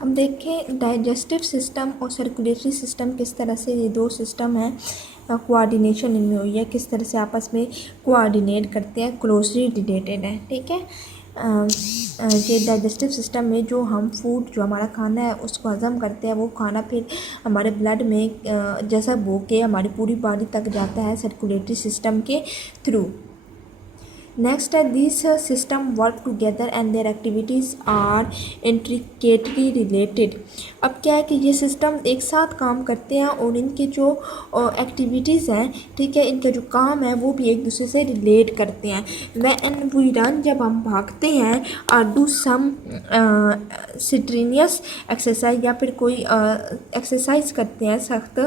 अब देखें digestive system और सर्कुलेटरी सिस्टम किस तरह से ये दो सिस्टम हैं, कोऑर्डिनेशन इनमें हुई है, किस तरह से आपस में कोऑर्डिनेट करते हैं, क्लोजली रिलेटेड है। ठीक है, ये डाइजेस्टिव सिस्टम में जो हम फूड, जो हमारा खाना है उसको हज़म करते हैं, वो खाना फिर हमारे ब्लड में जैसा बो के हमारी पूरी बॉडी तक जाता है सर्कुलेटरी सिस्टम के थ्रू। नेक्स्ट है this system work together and their activities are intricately related. अब क्या है कि ये सिस्टम एक साथ काम करते हैं और इनके जो एक्टिविटीज़ हैं, ठीक है, इनका जो काम है वो भी एक दूसरे से रिलेट करते हैं। व्हेन वी रन, जब हम भागते हैं, और डू सम स्ट्रीनियस एक्सरसाइज या फिर कोई एक्सरसाइज करते हैं सख्त,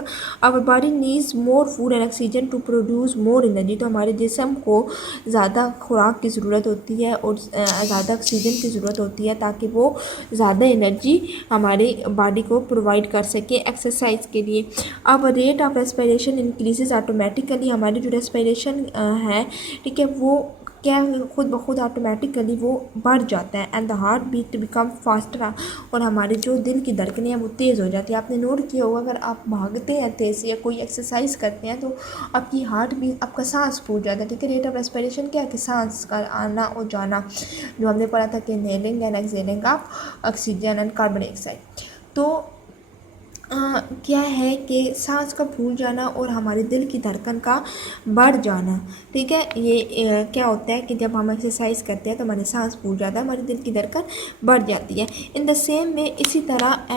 our body needs more food and oxygen to produce more energy. तो हमारे जिस्म को ज़्यादा खुराक की ज़रूरत होती है और ज़्यादा ऑक्सीजन की ज़रूरत होती है ताकि वो ज़्यादा एनर्जी हमारी बॉडी को प्रोवाइड कर सके एक्सरसाइज के लिए। अब rate of respiration increases automatically, हमारी जो रेस्पिरेशन है, ठीक है, वो क्या खुद ब खुद ऑटोमेटिकली वो बढ़ जाता है। And the heart beat become faster, और हमारी जो दिल की धड़कनें हैं वो तेज़ हो जाती है। आपने नोट किया होगा अगर आप भागते हैं तेज़ या कोई एक्सरसाइज करते हैं तो आपकी हार्ट बीट, आपका सांस फूल जाता है। ठीक है, रेट ऑफ रेस्पिरेशन क्या है कि सांस का आना और जाना, जो हमने पढ़ा था कि inhaling and exhaling of oxygen and carbon dioxide. तो क्या है कि सांस का फूल जाना और हमारे दिल की धड़कन का बढ़ जाना। ठीक है, ये क्या होता है कि जब हम एक्सरसाइज करते हैं तो हमारी सांस फूल जाता है, हमारे दिल की धड़कन बढ़ जाती है। इन द सेम वे, इसी तरह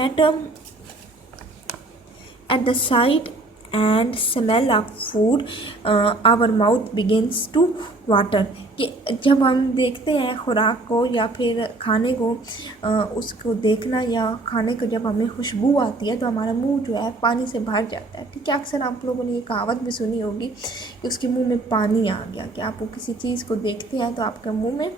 at the sight and smell of food our mouth begins to water, कि जब हम देखते हैं खुराक को या फिर खाने को, उसको देखना या खाने को जब हमें खुशबू आती है तो हमारा मुंह जो है पानी से भर जाता है। ठीक है, अक्सर आप लोगों ने ये कहावत भी सुनी होगी कि उसके मुंह में पानी आ गया, कि आप वो किसी चीज़ को देखते हैं तो आपके मुंह में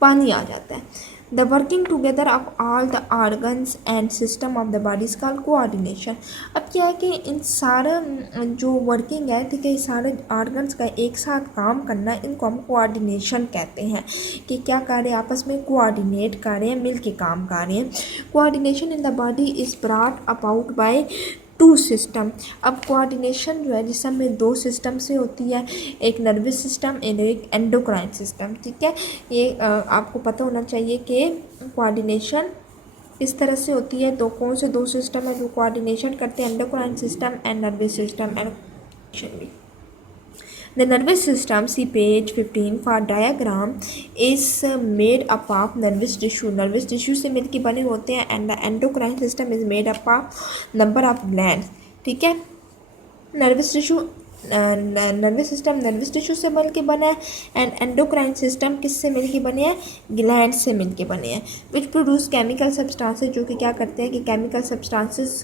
पानी आ जाता है। The working together of all the organs and system of the body is called coordination. अब क्या है कि इन सारा जो वर्किंग है, ठीक है, सारे ऑर्गन्स का एक साथ काम करना, इनको हम कोऑर्डिनेशन कहते हैं। कि क्या कर रहे हैं, आपस में कोऑर्डिनेट कर रहे हैं, मिल के काम कर रहे हैं। Coordination in the body is brought about by two system. अब कोऑर्डिनेशन जो है जिसम में दो सिस्टम से होती है, एक नर्वस सिस्टम और एक एंडोक्राइन सिस्टम। ठीक है, ये आपको पता होना चाहिए कि कोऑर्डिनेशन इस तरह से होती है। तो कौन से दो सिस्टम है जो कोऑर्डिनेशन करते हैं, endocrine system and nervous system and The nervous system, see page 15 for diagram, is made up of nervous tissue. Nervous tissue से मिलके बने होते हैं and the endocrine system is made up of number of glands. ठीक है, nervous tissue, nervous system nervous tissue से मिल के बना है एंड एंडोक्राइन सिस्टम किससे मिल के बने हैं, ग्लैंड से मिल के बने हैं। विच प्रोड्यूस केमिकल सब्सटेंसेस, जो कि क्या करते हैं कि केमिकल सब्सटेंसेस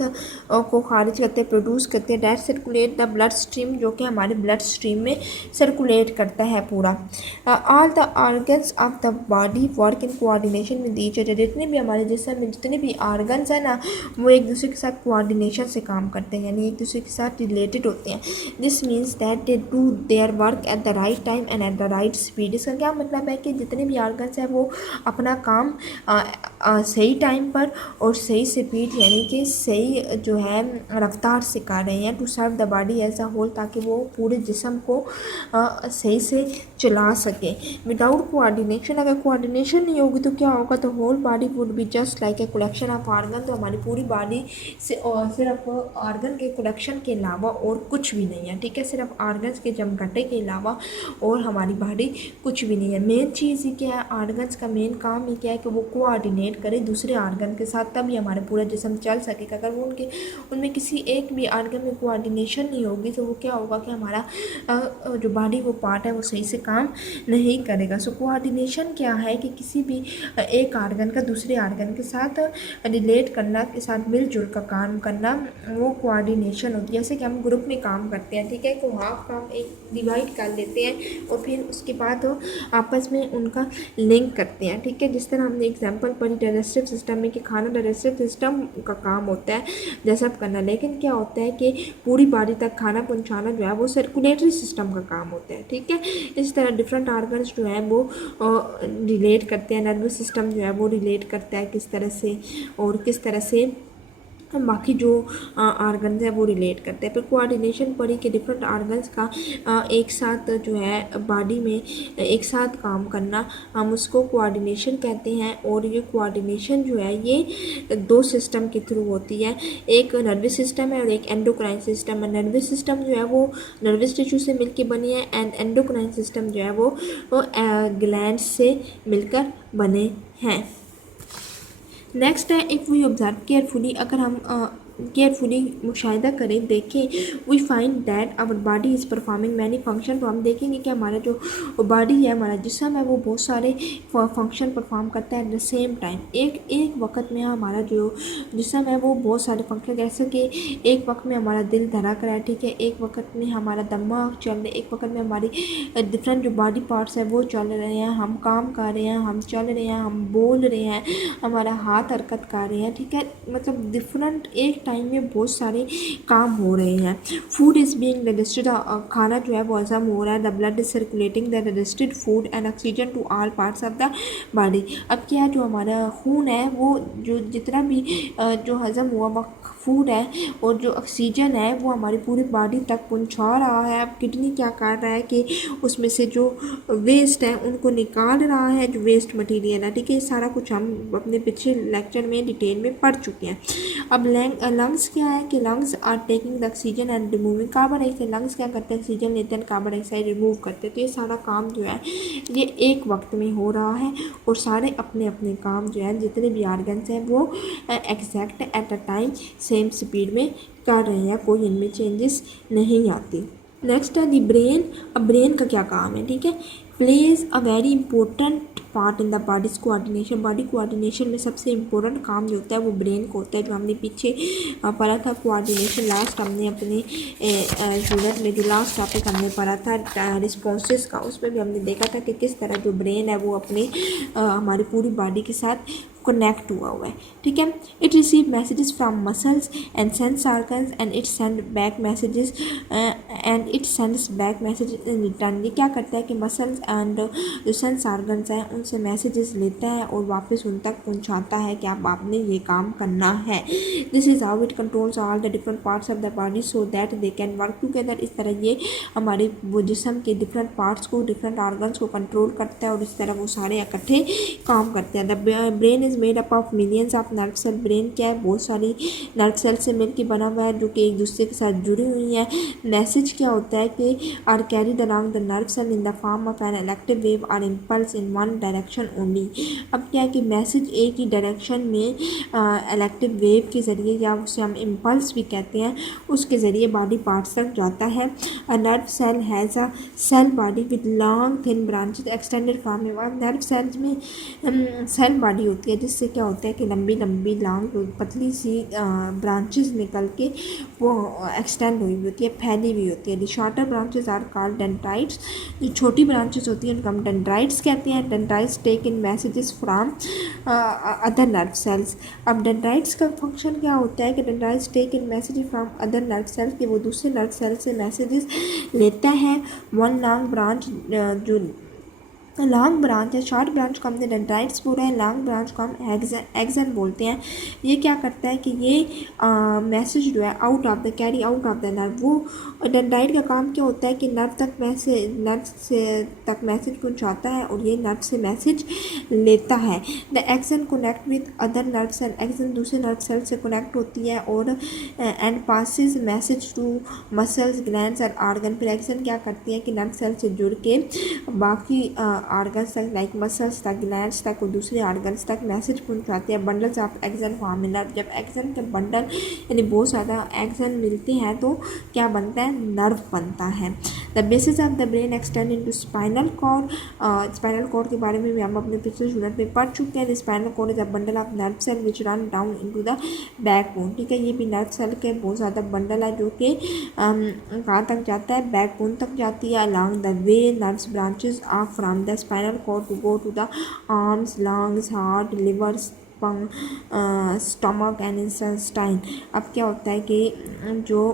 को खारिज करते हैं, प्रोड्यूस करते हैं। That circulate the blood stream, जो कि हमारे ब्लड स्ट्रीम में सर्कुलेट करता है पूरा। All the organs of the body work in coordination with each other. जितने भी हमारे जिस्म में जितने भी ऑर्गन्स हैं ना, वो एक दूसरे के साथ कोऑर्डिनेशन से काम करते हैं, यानी एक दूसरे के साथ रिलेटेड होते हैं। This means that they do their work at the right time and at the right speed. इसका क्या मतलब है कि जितने भी ऑर्गन्स हैं वो अपना काम सही टाइम पर और सही स्पीड, यानी कि सही जो है रफ्तार से कर रहे हैं, to serve the body as a whole, ताकि वो पूरे जिस्म को सही से चला सके। विदाउट कोऑर्डिनेशन, अगर कोऑर्डिनेशन नहीं होगी तो क्या होगा, तो whole body would be just like a collection of organ. तो हमारी पूरी बॉडी से सिर्फ ऑर्गन के कलेक्शन के अलावा और कुछ भी नहीं है। ठीक है, सिर्फ ऑर्गन्स के जमघटे के अलावा और हमारी बॉडी कुछ भी नहीं है। मेन चीज़ ही क्या है, ऑर्गन्स का मेन काम ही क्या है कि वो कोऑर्डिनेट करे दूसरे ऑर्गन के साथ, तभी हमारा पूरा जिस्म चल सकेगा। अगर वो उनमें किसी एक भी ऑर्गन में कोऑर्डिनेशन नहीं होगी तो वो क्या होगा कि हमारा जो बॉडी वो पार्ट है वो सही से काम नहीं करेगा। सो कोऑर्डिनेशन क्या है कि किसी भी एक ऑर्गन का दूसरे ऑर्गन के साथ रिलेट करना, के साथ मिलजुल कर काम करना, वो कोऑर्डिनेशन होती है। जैसे कि हम ग्रुप में काम करते हैं, ठीक है, तो हाफ काम एक डिवाइड कर लेते हैं और फिर उसके बाद आपस में उनका लिंक करते हैं। ठीक है, जिस तरह हमने एग्जांपल पढ़ी डाइजेस्टिव सिस्टम में कि खाना डाइजेस्टिव सिस्टम का काम होता है जैसा करना, लेकिन क्या होता है कि पूरी बॉडी तक खाना पहुंचाना जो है वो सर्कुलेटरी सिस्टम का काम होता है। ठीक है, इस तरह डिफरेंट आर्गन्स जो है वो रिलेट करते हैं, नर्वस सिस्टम जो है वो रिलेट करता है किस तरह से, और किस तरह से बाकी जो आर्गन्स है वो रिलेट करते हैं। फिर कोऑर्डिनेशन पढ़ी कि डिफरेंट आर्गन्स का एक साथ जो है बॉडी में एक साथ काम करना, हम उसको कोऑर्डिनेशन कहते हैं। और ये कोऑर्डिनेशन जो है ये दो सिस्टम के थ्रू होती है, एक नर्वस सिस्टम है और एक एंडोक्राइन सिस्टम है। नर्वस सिस्टम जो है वो नर्वस टिश्यू से मिलकर बनी है, एंड एंडोक्राइन सिस्टम जो है वो ग्लैंड्स से मिलकर बने हैं। नेक्स्ट है इफ़ वी ऑब्जर्व केयरफुली, अगर हम केयरफुली मुशाहिदा करें, देखें, we find that our body is performing many function, तो हम देखेंगे कि हमारा जो बॉडी है, हमारा जिस्म है, वो बहुत सारे फंक्शन परफॉर्म करता है एट द सेम टाइम। एक वक्त में हमारा जो जिस्म है वो बहुत सारे फंक्शन, जैसे कि एक वक्त में हमारा दिल धड़क रहा है, ठीक है, एक वक्त में हमारा दिमाग चल रहा है, एक वक्त में हमारी डिफरेंट जो बॉडी पार्ट्स है वो चल रहे हैं, हम काम कर रहे हैं, हम चल रहे हैं, हम बोल रहे हैं, हमारा हाथ हरकत कर रहे हैं, ठीक है, मतलब डिफरेंट एक टाइम में बहुत सारे काम हो रहे हैं। फूड इज़ बीइंग डाइजेस्टेड, खाना जो है वो हजम हो रहा है। The blood is circulating the digested food and oxygen to all parts of the body. अब क्या है, जो हमारा खून है वो जो जितना भी जो हजम हुआ फूड है और जो ऑक्सीजन है वो हमारी पूरी बॉडी तक पहुंचा रहा है। अब किडनी क्या कर रहा है कि उसमें से जो वेस्ट है उनको निकाल रहा है, जो वेस्ट मटेरियल है, ठीक है, सारा कुछ हम अपने पिछले लेक्चर में डिटेल में पढ़ चुके हैं। अब लंग्स क्या है कि lungs are taking the oxygen and removing carbon dioxide. Lungs क्या करते हैं, ऑक्सीजन लेते हैं, कार्बन डाइऑक्साइड रिमूव करते हैं। तो ये सारा काम जो है ये एक वक्त में हो रहा है और सारे अपने अपने काम जो है जितने भी आर्गन्स हैं वो exact at a time same speed में कर रहे हैं, कोई इनमें चेंजेस नहीं आती। नेक्स्ट है दी ब्रेन। अब ब्रेन का क्या काम है, ठीक है, plays a very important part in the bodies coordination. Body coordination में सबसे इम्पोर्टेंट काम जो होता है वो ब्रेन को होता है, जो हमने पीछे पढ़ा था कोऑर्डिनेशन, लास्ट हमने अपने यूनिट में जो लास्ट टॉपिक हमने पढ़ा था रिस्पॉन्सेस का, उसमें भी हमने देखा था कि किस तरह जो ब्रेन है वो अपने हमारी पूरी बॉडी के साथ कनेक्ट हुआ है, ठीक है। It receive messages from muscles and sense organs and it send back messages and it sends back messages in return. ये क्या करता है कि मसल्स एंड जो सेंस ऑर्गन्स हैं उनसे मैसेजेस लेता है और वापस उन तक पहुंचाता है कि अब आपने ये काम करना है। This is how it controls all the different parts of the body so that they can work together. इस तरह ये हमारे वो जिस्म के डिफरेंट पार्ट्स को, डिफरेंट ऑर्गन्स को कंट्रोल करता है और इस तरह वो सारे इकट्ठे काम करते हैं। The brain is made up of millions of nerve cell. Brain क्या है, बहुत सारी नर्व सेल से मिलकर बना हुआ है जो कि एक दूसरे के साथ जुड़ी हुई है। मैसेज क्या होता है कि are carried around the nerve cell in the form of an electric wave और impulse in one direction only. अब क्या है कि मैसेज एक ही डायरेक्शन में इलेक्ट्रिक वेव के ज़रिए, या उसे हम इम्पल्स भी कहते हैं, उसके ज़रिए बॉडी पार्ट्स तक जाता है। A nerve cell has a cell body with long thin branches extended form में। अब नर्व सेल्स में सेल बॉडी होती है जिससे क्या होता है कि लंबी लंबी लॉन्ग पतली सी ब्रांचेस निकल के वो एक्सटेंड हुई होती है, फैली हुई होती है। The shorter branches are called dendrites. जो छोटी ब्रांचेस होती हैं उनको हम डेंड्राइट्स कहते हैं। Dendrites take in messages from other nerve cells. अब डेंड्राइट्स का फंक्शन क्या होता है कि dendrites take in messages from other nerve cells, कि वो दूसरे नर्व सेल से मैसेजेस लेता है। वन लॉन्ग ब्रांच, जो लॉन्ग ब्रांच है, शॉर्ट ब्रांच को हमने डेंड्राइट्स बोला है, लॉन्ग ब्रांच को हम एक्सन बोलते हैं। ये क्या करता है कि ये मैसेज जो है out of the carry out of the nerve, वो डेंड्राइट का काम क्या होता है कि नर्व तक मैसेज पहुंचाता है और ये नर्व से मैसेज लेता है। The axon connect with other nerve cell. Axon दूसरे नर्व सेल से कनेक्ट होती है और and passes message to muscles, glands और आर्गन। फिर एक्सन क्या करती है कि नर्व सेल से जुड़ के बाकी आर्गन्स तक, लाइक मसल्स तक, ग्लैंड्स तक और दूसरे आर्गन्स तक मैसेज पहुंचाते हैं। Bundles of action form in nerve. जब एक्सन के बंडल यानी बहुत ज़्यादा एक्सन मिलते हैं तो क्या बनता है, नर्व बनता है। The basis of the brain extend into spinal cord. Spinal cord के बारे में भी हम अपने पिछले यूनिट में पढ़ चुके हैं। The spinal cord is a bundle of nerve cell which run down into the backbone. ठीक है, ये भी नर्व सेल के बहुत ज़्यादा बंडल है जो कि कहाँ तक जाता है, बैकबोन तक जाती है। Along the way nerves branches are from the spinal cord to go to the arms, lungs, heart, liver, stomach and intestine. अब क्या होता है कि जो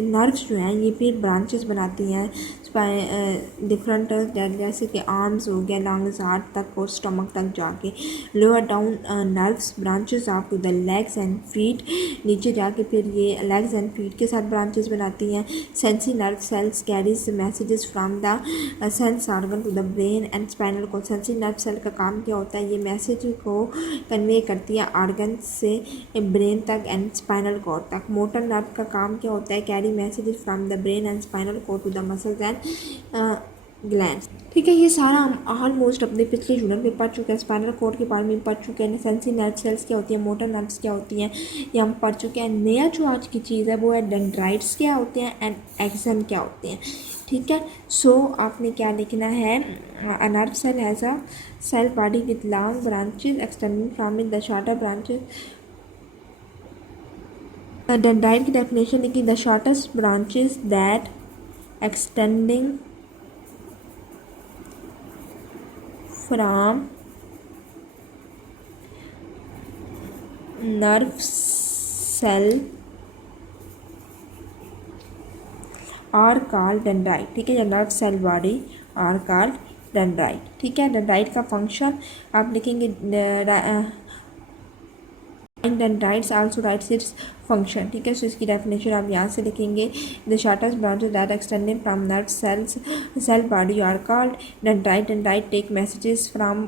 नर्व्स जो हैं ये फिर ब्रांचेस बनाती हैं डिफरेंट, जैसे कि आर्म्स हो गया, लंग्स, हार्ट तक और स्टमक तक जाके। Lower down nerves branches up to the legs and feet, नीचे जाके फिर ये लेग्स एंड फीट के साथ ब्रांचेस बनाती हैं। Sensory nerve cells carries messages from the sense organ to the brain and spinal cord. Sensory nerve cell का काम क्या होता है, ये मैसेज को कन्वे करती है ऑर्गन से ब्रेन तक एंड स्पाइनल कॉर्ड तक। मोटर नर्व का काम क्या होता है, carry messages from the brain and spinal cord to the muscles and glands. ठीक है, ये सारा हम ऑलमोस्ट अपने पिछले यूनिट में पढ़ चुके हैं। स्पाइनल कॉर्ड के बारे में पढ़ चुके हैं, सेंसरी नर्व सेल्स क्या होती है, मोटर नर्व्स क्या होती हैं, ये हम पढ़ चुके हैं। नया जो आज की चीज़ है वो है डेंड्राइट्स क्या होते हैं एंड एक्सन क्या होते हैं। ठीक है, सो आपने क्या लिखना है, a nerve cell has a cell body with long branches extending from it the shorter branches. Dendrite की डेफिनेशन लिखी, the shortest branches that extending from nerve cell are called dendrite। ठीक है, या nerve cell body are called dendrite. ठीक है, dendrite का function आप लिखेंगे, dendrites also writes its function. ठीक है, सो इसकी डेफिनेशन आप यहाँ से लिखेंगे, the shortest branches that extended from nerve cells cell body are called dendrite. Dendrite take messages from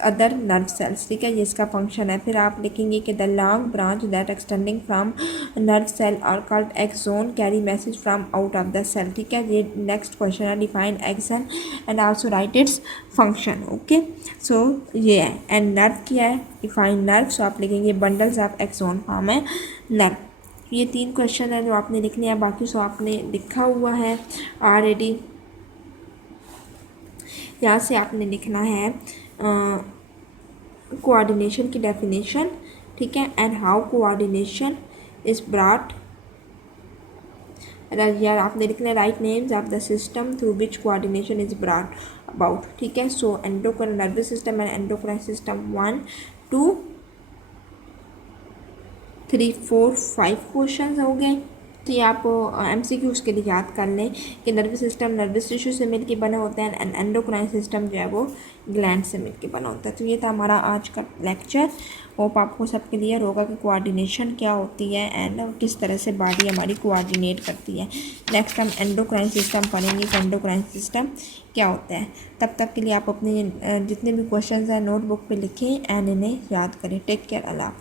other nerve cells. ठीक है, ये इसका फंक्शन है। फिर आप लिखेंगे कि the long branch that extending from nerve cell are called axon, carry message from out of the cell. ठीक है, ये नेक्स्ट क्वेश्चन है, define axon and also write its function. Okay, so ये है। एंड नर्व क्या है, define nerve, सो आप लिखेंगे बंडल्स ऑफ एक्सोन फॉर्म है नर्व। ये 3 क्वेश्चन है जो आपने लिखने हैं, बाकी सो आपने लिखा हुआ है ऑलरेडी। यहाँ से आपने लिखना है कोऑर्डिनेशन की डेफिनेशन। ठीक है, and how coordination is brought, यार आपने लिखना है right names of the system through which coordination is brought about. ठीक है, सो endocrine nervous system and endocrine system 1 2 3 4 5 question हो गए। तो ये आप MCQs के लिए याद कर लें कि नर्वस सिस्टम नर्वस टिश्यू से मिलकर बना होता है एंड एंडोक्राइन सिस्टम जो है वो ग्लैंड से मिलकर बना होता है। तो ये था हमारा आज का लेक्चर। होप आपको सब क्लियर होगा कि कोऑर्डिनेशन क्या होती है एंड किस तरह से बॉडी हमारी कोऑर्डिनेट करती है। नेक्स्ट हम एंडोक्राइन सिस्टम पढ़ेंगे कि एंडोक्राइन सिस्टम क्या होता है। तब तक के लिए आप अपने जितने भी क्वेश्चन हैं नोटबुक पे लिखें एंड इन्हें याद करें। टेक केयर, अल्लाह हाफिज़।